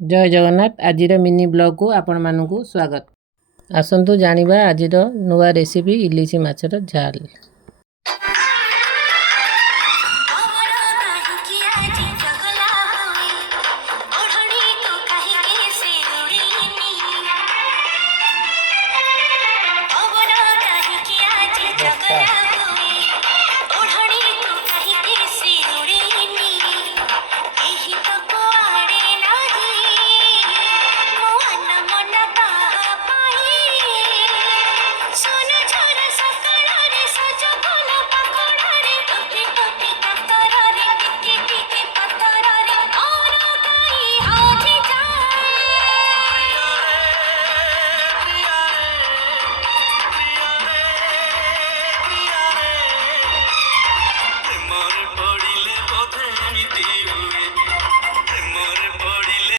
जय Jagannath. आजिर mini blog को आपण मानकु स्वागत। आसंतु जानिबा आजिर नुआ रेसिपी इलिशी माछर झाल।